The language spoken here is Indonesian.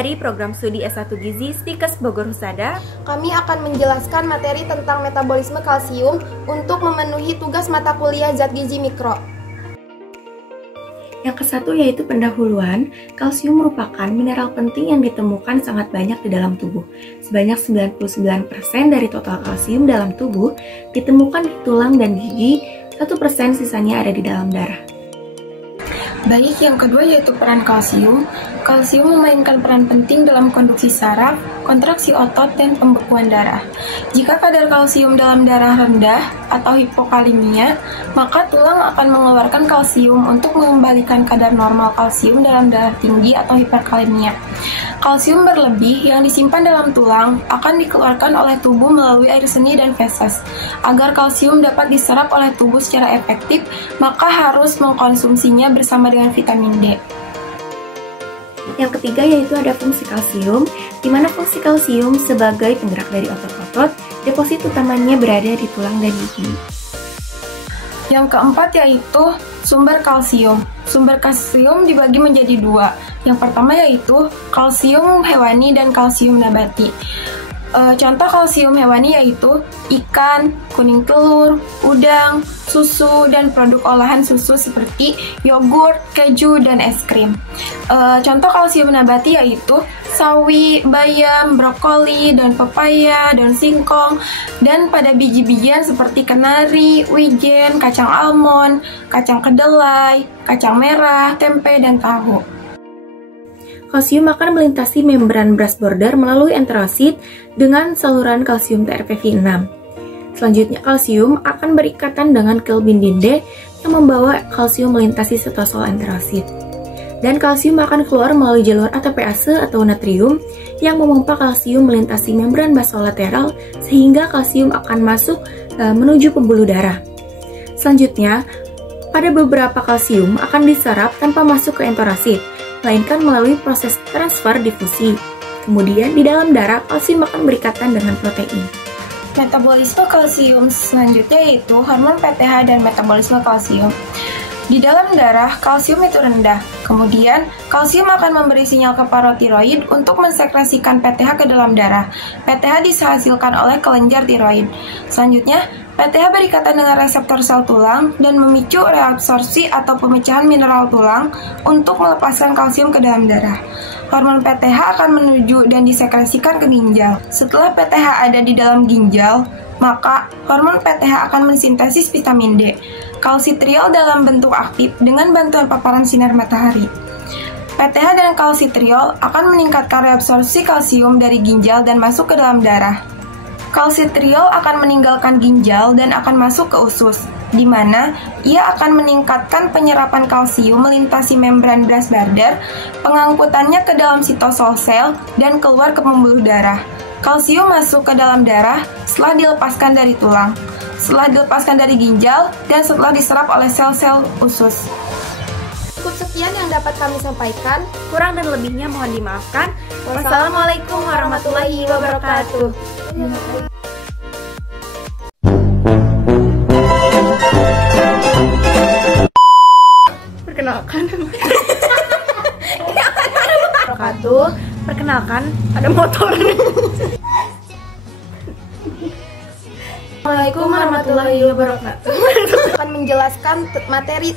dari program studi S1 Gizi Stikes Bogor Husada. Kami akan menjelaskan materi tentang metabolisme kalsium untuk memenuhi tugas mata kuliah Zat Gizi Mikro. Yang ke-1 yaitu pendahuluan. Kalsium merupakan mineral penting yang ditemukan sangat banyak di dalam tubuh. Sebanyak 99% dari total kalsium dalam tubuh ditemukan di tulang dan gigi, 1% sisanya ada di dalam darah. Baik, yang kedua yaitu peran kalsium. Kalsium memainkan peran penting dalam konduksi saraf, kontraksi otot, dan pembekuan darah. Jika kadar kalsium dalam darah rendah atau hipokalemia, maka tulang akan mengeluarkan kalsium untuk mengembalikan kadar normal kalsium dalam darah tinggi atau hiperkalemia. Kalsium berlebih yang disimpan dalam tulang akan dikeluarkan oleh tubuh melalui air seni dan feses. Agar kalsium dapat diserap oleh tubuh secara efektif, maka harus mengkonsumsinya bersama dengan vitamin D. Yang ketiga yaitu ada fungsi kalsium, di mana fungsi kalsium sebagai penggerak dari otot-otot, deposit utamanya berada di tulang dan gigi. Yang keempat yaitu sumber kalsium. Sumber kalsium dibagi menjadi dua. Yang pertama yaitu kalsium hewani dan kalsium nabati. Contoh kalsium hewani yaitu ikan, kuning telur, udang, susu, dan produk olahan susu seperti yogurt, keju, dan es krim. Contoh kalsium nabati yaitu sawi, bayam, brokoli, dan pepaya, daun singkong, dan pada biji-bijian seperti kenari, wijen, kacang almond, kacang kedelai, kacang merah, tempe, dan tahu. Kalsium akan melintasi membran brass border melalui enterosit dengan saluran kalsium TRPV6. Selanjutnya, kalsium akan berikatan dengan kelbin-dinde yang membawa kalsium melintasi cytosol enterosit. Dan kalsium akan keluar melalui jalur ATPase atau natrium yang memompa kalsium melintasi membran basolateral sehingga kalsium akan masuk menuju pembuluh darah. Selanjutnya, pada beberapa kalsium akan diserap tanpa masuk ke enterosit, melainkan melalui proses transfer difusi. Kemudian di dalam darah, kalsium akan berikatan dengan protein. Metabolisme kalsium selanjutnya yaitu hormon PTH dan metabolisme kalsium. Di dalam darah, kalsium itu rendah. Kemudian, kalsium akan memberi sinyal ke parotiroid untuk mensekresikan PTH ke dalam darah. PTH dihasilkan oleh kelenjar tiroid. Selanjutnya, PTH berikatan dengan reseptor sel tulang dan memicu reabsorpsi atau pemecahan mineral tulang untuk melepaskan kalsium ke dalam darah. Hormon PTH akan menuju dan disekresikan ke ginjal. Setelah PTH ada di dalam ginjal, maka hormon PTH akan mensintesis vitamin D, kalsitriol dalam bentuk aktif dengan bantuan paparan sinar matahari. PTH dan kalsitriol akan meningkatkan reabsorpsi kalsium dari ginjal dan masuk ke dalam darah. Kalsitriol akan meninggalkan ginjal dan akan masuk ke usus, di mana ia akan meningkatkan penyerapan kalsium melintasi membran brass border, pengangkutannya ke dalam sitosol sel, dan keluar ke pembuluh darah. Kalsium masuk ke dalam darah setelah dilepaskan dari tulang, setelah dilepaskan dari ginjal, dan setelah diserap oleh sel-sel usus. Cukup sekian yang dapat kami sampaikan. Kurang dan lebihnya mohon dimaafkan. Wassalamualaikum warahmatullahi wabarakatuh. Perkenalkan, ada motor. Assalamualaikum warahmatullahi wabarakatuh. Akan menjelaskan materi